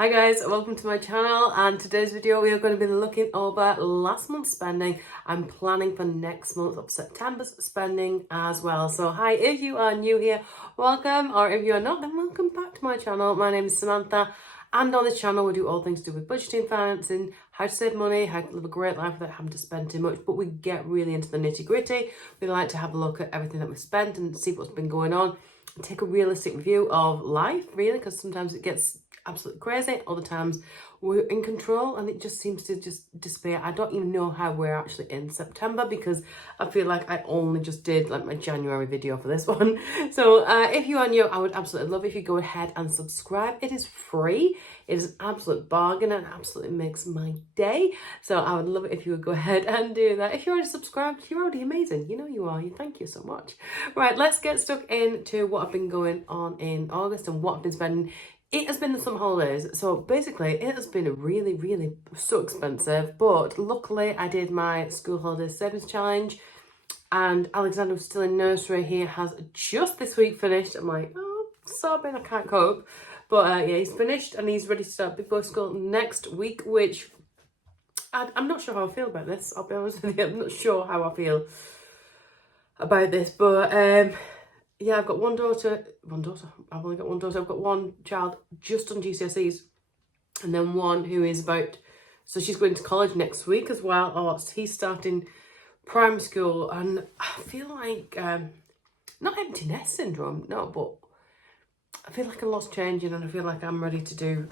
Hi guys, welcome to my channel, and today's video we are going to be looking over last month's spending and planning for next month of September's spending as well. So hi, if you are new here, welcome, or if you are not, then welcome back to my channel. My name is Samantha, and on this channel we do all things to do with budgeting, financing, how to save money, how to live a great life without having to spend too much, but we get really into the nitty gritty. We like to have a look at everything that we've spent and see what's been going on and take a realistic view of life, really, because sometimes it gets absolutely crazy. Other times we're in control and it just seems to just disappear. I don't even know how we're actually in September because I feel like I only just did like my January video for this one. So if you are new, I would absolutely love if you go ahead and subscribe. It is free. It is an absolute bargain and absolutely makes my day. So I would love it if you would go ahead and do that. If you're already subscribed, you're already amazing. You know you are. Thank you so much. Right, let's get stuck into what I've been going on in August and what I've been spending. It has been the summer holidays, so basically it has been really so expensive, but luckily I did my school holidays savings challenge and Alexander was still in nursery. He has just this week finished. I'm like, oh, sobbing, I can't cope. But yeah, he's finished and he's ready to start big boy school next week, which I'm not sure how I feel about this. I'll be honest with you, I'm not sure how I feel about this, but yeah, I've got one daughter. I've only got one daughter. I've got one child just on GCSEs, and then one who is about. So she's going to college next week as well. Or he's starting primary school, and I feel like not empty nest syndrome, no, but I feel like a lot's changing, and I feel like I'm ready to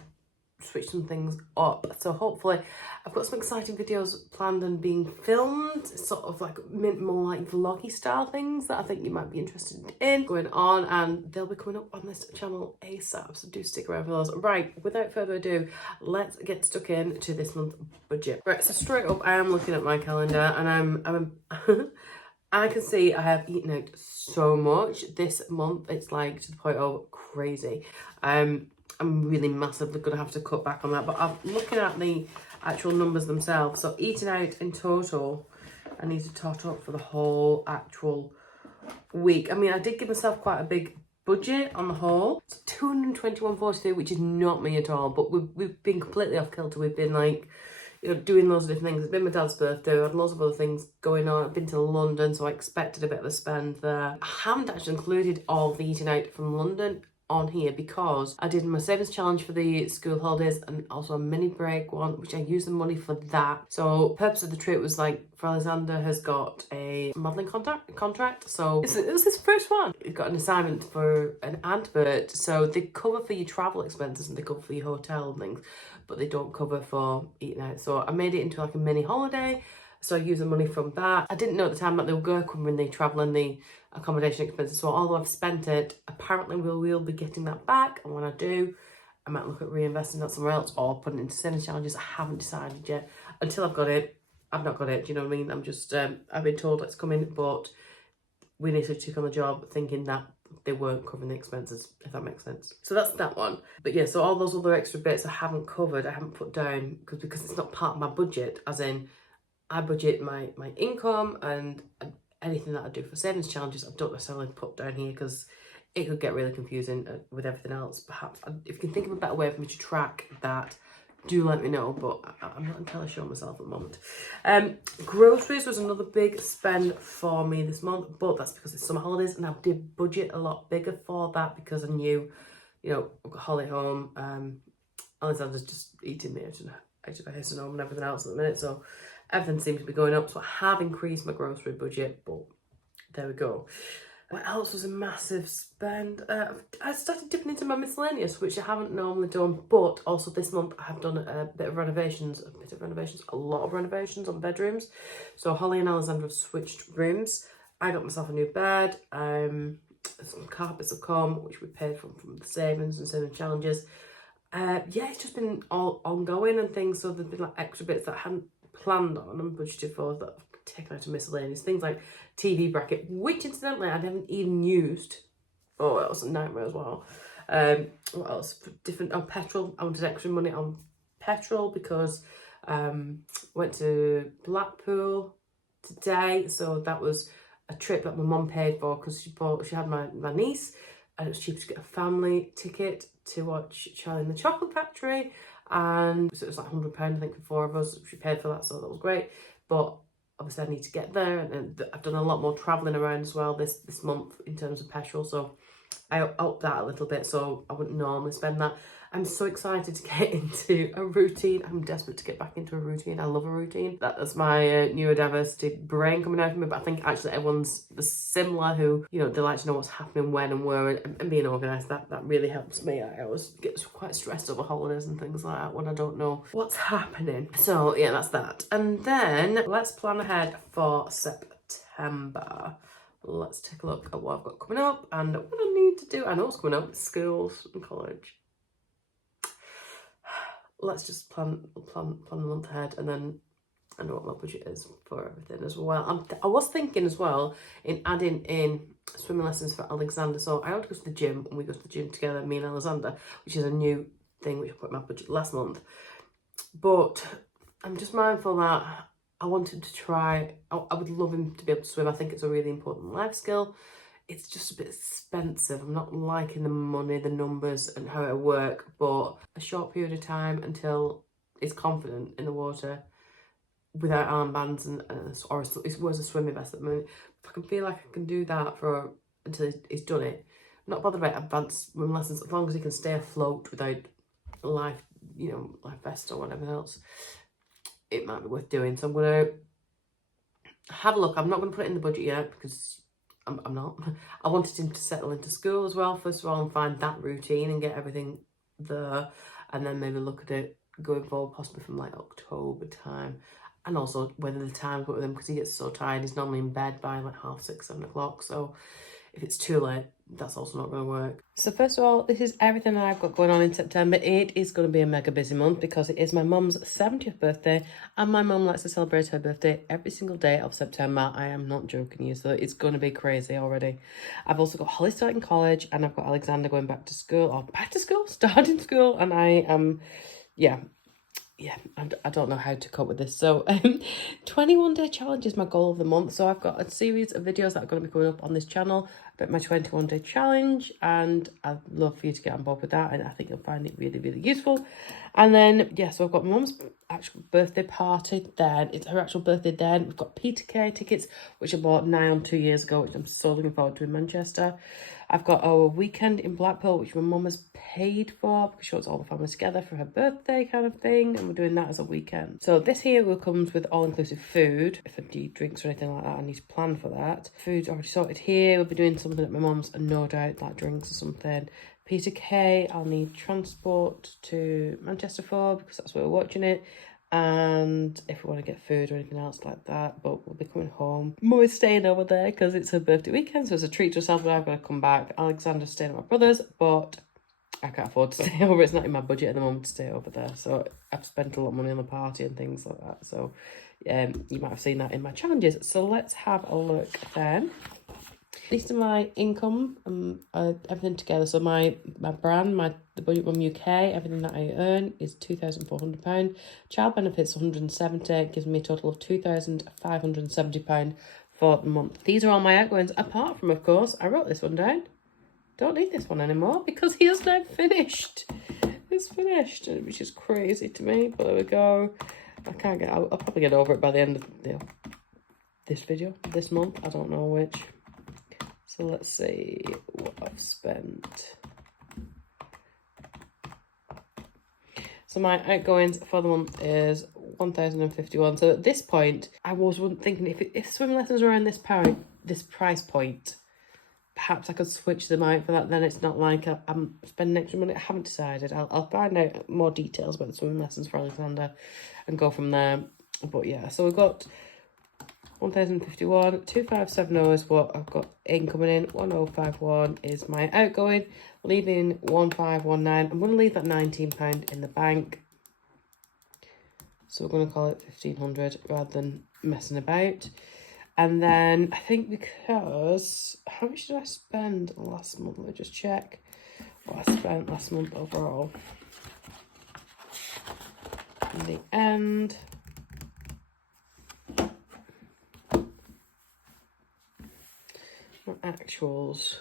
switch some things up. So hopefully I've got some exciting videos planned and being filmed, sort of like more like vloggy style things that I think you might be interested in going on, and they'll be coming up on this channel ASAP, so do stick around for those. Right, without further ado, let's get stuck into this month's budget. Right, so straight up I am looking at my calendar and I'm I can see I have eaten out so much this month. It's like to the point of crazy. I'm really massively going to have to cut back on that. But I'm looking at the actual numbers themselves. So eating out in total, I need to tot up for the whole actual week. I mean, I did give myself quite a big budget on the whole. It's 221.42, which is not me at all. But we've been completely off kilter. We've been like, you know, doing loads of different things. It's been my dad's birthday. I had loads of other things going on. I've been to London, so I expected a bit of a spend there. I haven't actually included all the eating out from London on here because I did my savings challenge for the school holidays and also a mini break one, which I used the money for that. So purpose of the trip was like, for Alexander has got a modelling contract, so it was his first one. He got an assignment for an advert, so they cover for your travel expenses and they cover for your hotel and things, but they don't cover for eating out. So I made it into like a mini holiday. So I used the money from that. I didn't know at the time that they were covering the travel and the accommodation expenses. So although I've spent it, apparently we will be getting that back. And when I do, I might look at reinvesting that somewhere else or putting it into savings challenges. I haven't decided yet. Until I've got it, I've not got it. Do you know what I mean? I'm just, I've been told it's coming, but we initially took on the job thinking that they weren't covering the expenses, if that makes sense. So that's that one. But yeah, so all those other extra bits I haven't covered, I haven't put down because it's not part of my budget, as in I budget my income and anything that I do for savings challenges, I don't necessarily put down here because it could get really confusing with everything else. Perhaps if you can think of a better way for me to track that, do let me know, but I'm not entirely sure myself at the moment. Groceries was another big spend for me this month, but that's because it's summer holidays and I did budget a lot bigger for that because I knew, you know, I've got Holly home, Alexander's just eating me out of a house and home and everything else at the minute, so everything seems to be going up, so I have increased my grocery budget, but there we go. What else was a massive spend? I started dipping into my miscellaneous, which I haven't normally done, but also this month I have done a lot of renovations on bedrooms. So Holly and Alexander have switched rooms. I got myself a new bed, some carpets have come, which we paid from the savings and saving challenges. Yeah, it's just been all ongoing and things, so there's been like extra bits that I hadn't planned on and budgeted for that I've taken out of miscellaneous things like TV bracket, which incidentally I haven't even used. Oh, that was a nightmare as well. What else? Petrol. I wanted extra money on petrol because went to Blackpool today, so that was a trip that my mum paid for because she had my niece and it's cheaper to get a family ticket to watch Charlie and the Chocolate Factory, and so it was like £100 I think for 4 of us. We paid for that, so that was great. But obviously I need to get there, and I've done a lot more travelling around as well this month in terms of petrol, so I upped that a little bit, so I wouldn't normally spend that. I'm so excited to get into a routine. I'm desperate to get back into a routine. I love a routine. That's my neurodiversity brain coming out of me, but I think actually everyone's similar who, you know, they like to know what's happening when and where, and being organised. That really helps me. I always get quite stressed over holidays and things like that when I don't know what's happening. So yeah, that's that. And then let's plan ahead for September. Let's take a look at what I've got coming up and what I need to do. I know what's coming up, schools and college. Let's just plan the month ahead, and then I know what my budget is for everything as well. I was thinking as well in adding in swimming lessons for Alexander. So I want to go to the gym, and we go to the gym together, me and Alexander, which is a new thing which I put in my budget last month. But I'm just mindful that I wanted to try, I would love him to be able to swim. I think it's a really important life skill. It's just a bit expensive. I'm not liking the money, the numbers and how it'll work, but a short period of time until he's confident in the water without armbands or it was a swimming vest at the moment. If I can feel like I can do that until he's done it. I'm not bothered about advanced swim lessons as long as he can stay afloat without life vest or whatever else. It might be worth doing. So I'm gonna have a look. I'm not gonna put it in the budget yet because I'm not. I wanted him to settle into school as well, first of all, and find that routine and get everything there, and then maybe look at it going forward, possibly from like October time, and also whether the time's good with him because he gets so tired. He's normally in bed by like 6:30, 7 o'clock, so if it's too late, that's also not going to work. So first of all, this is everything that I've got going on in September. It is going to be a mega busy month because it is my mum's 70th birthday, and my mum likes to celebrate her birthday every single day of September. I am not joking you, so it's going to be crazy already. I've also got Holly starting college, and I've got Alexander going starting school, and I am, I don't know how to cope with this. So 21-day challenge is my goal of the month. So I've got a series of videos that are going to be coming up on this channel about my 21-day challenge, and I'd love for you to get on board with that, and I think you'll find it really, really useful. And then, so I've got my mum's actual birthday party then. It's her actual birthday then. We've got Peter Kay tickets, which I bought 2 years ago, which I'm so looking forward to in Manchester. I've got our weekend in Blackpool, which my mum has paid for because she wants all the family together for her birthday kind of thing, and we're doing that as a weekend. So this here comes with all-inclusive food. If I need drinks or anything like that, I need to plan for that. Food's already sorted here. We'll be doing something at my mum's, and no doubt like drinks or something. Peter Kay, I'll need transport to Manchester for because that's where we're watching it. And if we want to get food or anything else like that, but we'll be coming home. Mum is staying over there because it's her birthday weekend, so it's a treat to herself, but I've got to come back. Alexander's staying at my brother's, but I can't afford to stay over. It's not in my budget at the moment to stay over there, so I've spent a lot of money on the party and things like that. So you might have seen that in my challenges. So let's have a look then. These are my income, everything together. So my brand, the Budget Mum UK, everything that I earn is £2,400. Child benefits 170, gives me a total of £2,570 for the month. These are all my outgoings, apart from, of course, I wrote this one down. Don't need this one anymore because he is now finished. It's finished, which is crazy to me, but there we go. I'll probably get over it by the end of this video, this month. I don't know which. So let's see what I've spent. So my outgoings for the month is 1,051. So at this point, I was thinking if swimming lessons are around this price point, perhaps I could switch them out for that. Then it's not like I'm spending extra money. I haven't decided. I'll find out more details about the swimming lessons for Alexander and go from there. But yeah, so we've got 1,051, 2,570 is what I've got incoming in, 1,051 is my outgoing, leaving 1,519. I'm going to leave that £19 in the bank. So we're going to call it 1,500 rather than messing about. And then I think because, how much did I spend last month? Let me just check what I spent last month overall. In the end, actuals.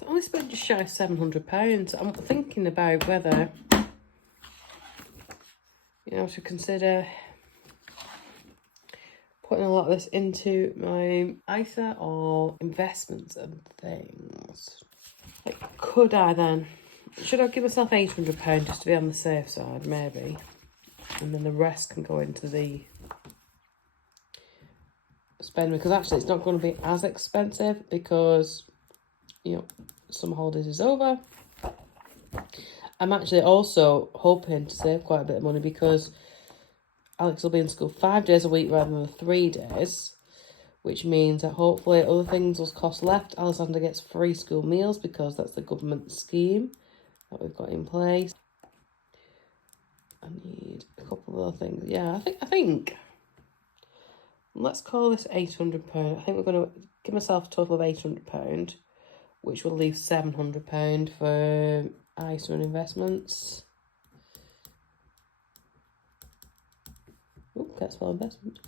So I only spent just shy of £700. I'm thinking about whether, you know, to consider putting a lot of this into my ISA or investments and things. Like, could I then, should I give myself £800 just to be on the safe side, maybe? And then the rest can go into the spend, because actually it's not going to be as expensive because, you know, summer holidays is over. I'm actually also hoping to save quite a bit of money because Alex will be in school 5 days a week rather than 3 days, which means that hopefully other things will cost less. Alexander gets free school meals because that's the government scheme that we've got in place. I need a couple of other things. Yeah, I think let's call this £800. I think we're going to give myself a total of £800, which will leave £700 for ISA and investments. Oh, can't spell investment.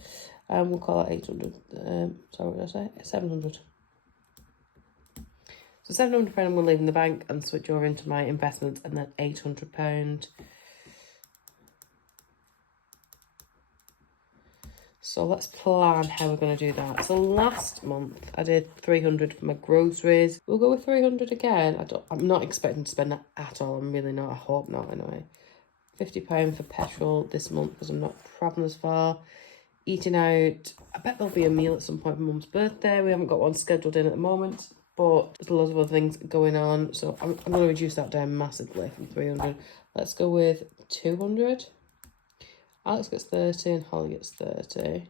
We'll call that 800. Sorry, what did I say? 700. So £700 I'm going to leave in the bank and switch over into my investments, and then £800. So let's plan how we're going to do that. So last month I did 300 for my groceries. We'll go with 300 again. I'm not expecting to spend that at all. I'm really not. I hope not anyway. £50 for petrol this month because I'm not travelling as far. Eating out. I bet there'll be a meal at some point for Mum's birthday. We haven't got one scheduled in at the moment, but there's a lot of other things going on. So I'm going to reduce that down massively from 300. Let's go with 200. Alex gets 30 and Holly gets 30.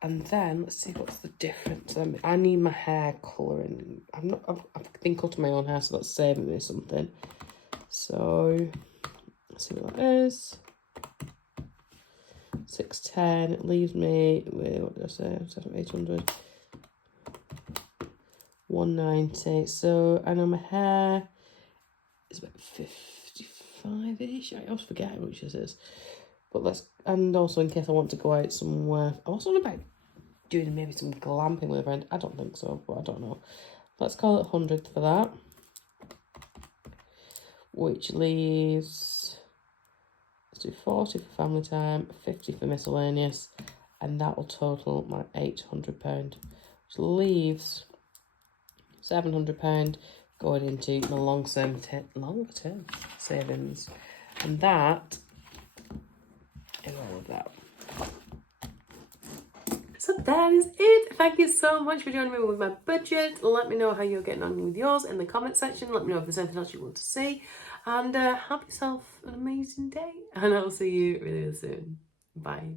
And then let's see what's the difference. I need my hair colouring. I've been cutting my own hair, so that's saving me something. So let's see what that is. 610. It leaves me with, what did I say? 800. 190. So I know my hair is about 55-ish. I always forget which this is. But let's, and also in case I want to go out somewhere. I was on about doing maybe some glamping with a friend. I don't think so, but I don't know. Let's call it 100 for that. Which leaves, let's do 40 for family time, 50 for miscellaneous, and that will total my £800, which leaves £700 going into my longer term savings. And that is all of that. So that is it. Thank you so much for joining me with my budget. Let me know how you're getting on with yours in the comment section. Let me know if there's anything else you want to see. And have yourself an amazing day. And I'll see you really soon. Bye.